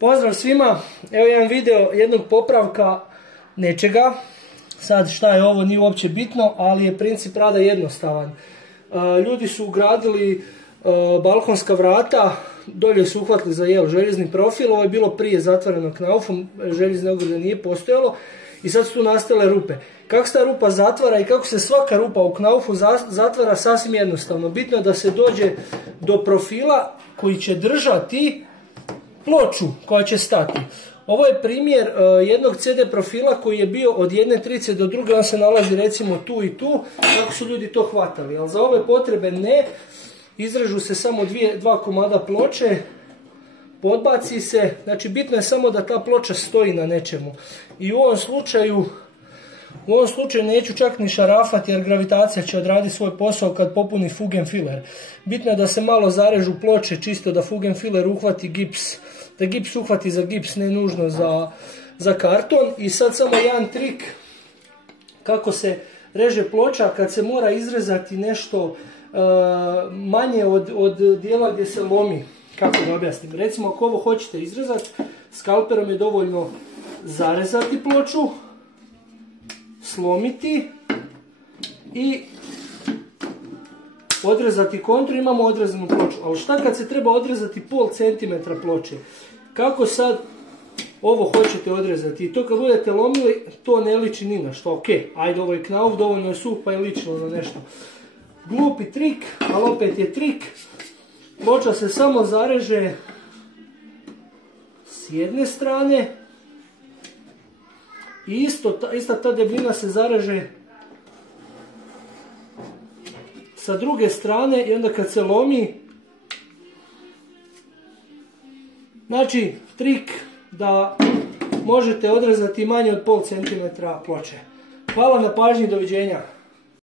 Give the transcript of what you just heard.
Pozdrav svima, evo jedan video jednog popravka nečega. Sad šta je ovo nije uopće bitno, ali je princip rada jednostavan. Ljudi su ugradili balkonska vrata, dolje su uhvatili za željezni profil, ovo je bilo prije zatvoreno knaufom, željezne ograde nije postojalo i sad su tu nastale rupe. Kako se ta rupa zatvara i kako se svaka rupa u knaufu zatvara, sasvim jednostavno. Bitno je da se dođe do profila koji će držati ploču koja će stati. Ovo je primjer jednog CD profila koji je bio od jedne trice do druge, on se nalazi recimo tu i tu, kako su ljudi to hvatali. Ali za ove potrebe ne, izrežu se samo dva komada ploče, podbaci se, znači bitno je samo da ta ploča stoji na nečemu. I u ovom slučaju neću čak ni šarafati jer gravitacija će odraditi svoj posao kad popuni fugen filer. Bitno je da se malo zarežu ploče čisto da fugen filer uhvati gips, da gips uhvati za gips, ne nužno za karton. I sad samo jedan trik kako se reže ploča kad se mora izrezati nešto manje od dijela gdje se lomi. Kako da objasnim? Recimo ako ovo hoćete izrezati, skalperom je dovoljno zarezati ploču, slomiti i odrezati kontru, imamo odrezanu ploču. Ali šta kad se treba odrezati pol centimetra ploče? Kako sad ovo hoćete odrezati? I to kad budete lomili, to ne liči ni na što. Ok, ajde, ovo je knauf, dovoljno je suh pa je ličilo na nešto. Glupi trik, ali opet je trik. Ploča se samo zareže s jedne strane i ista ta debljina se zareže sa druge strane i onda kad se lomi, znači trik da možete odrezati manje od pol centimetra ploče. Hvala na pažnji, doviđenja.